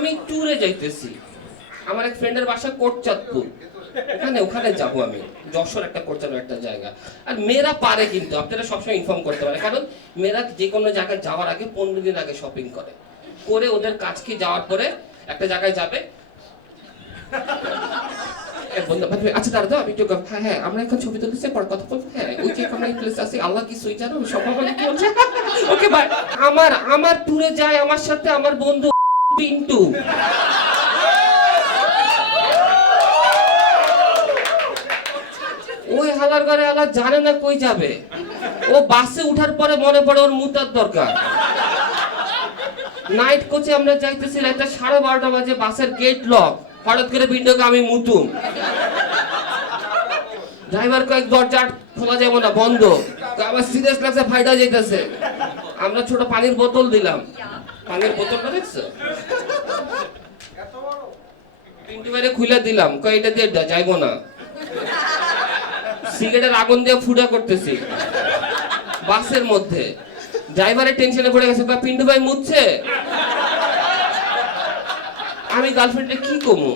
আমি ট্যুরে যাইতেছি, আমার এক ফ্রেন্ডের বাসা কোটচাঁদপুর, ওখানে যাবো আমি, যশোর একটা কোটচাঁদপুর একটা জায়গা। আর মেয়েরা পারে, কিন্তু আপনারা সবসময় ইনফর্ম করতে পারে, কারণ মেয়েরা যে কোনো জায়গায় যাওয়ার আগে 15 দিন আগে শপিং করে ওদের কাজকে যাওয়ার পরে একটা জায়গায় যাবে। আচ্ছা দাঁড়া, আমি একটু হ্যাঁ আমরা এখন ছবি তুলতেছি, পর কথা বলবো। হ্যাঁ ওই যে আমরা প্লেস আছে, আল্লাহ কি সুই জানো, সব কি বলছে। Okay bye. আমার ট্যুরে যায় আমার সাথে আমার বন্ধু পিন্টু। ওই হালার ঘরে আলা জানে না কই যাবে, ও বাসে উঠার পরে মনে পড়ে ওর মুতার দরকার। নাইট কোচে আমরা যাইতেছি, রাত 12:30 বাজে, বাসের গেট লক, হঠাৎ করে বিন্ডোকে আমি মুতুম, ড্রাইভার কয়েক দরজা খোলা যাবো না, বন্ধ। আমার সিরিয়াস লাগছে, ফাইটা যাইতেছে। আমরা ছোট পানির বোতল দিলাম, পানির বোতলটা দেখছো, পিন্টু বাইরে খুলে দিলাম, এটা দিয়ে যাইবো না। সিগারেটের আগুন দিয়ে ফুটা করতেছি বাসের মধ্যে, ড্রাইভারের টেনশনে পড়ে গেছে, পিন্টু ভাই মুতছে। আমি গার্লফ্রেন্ডে কি কমু।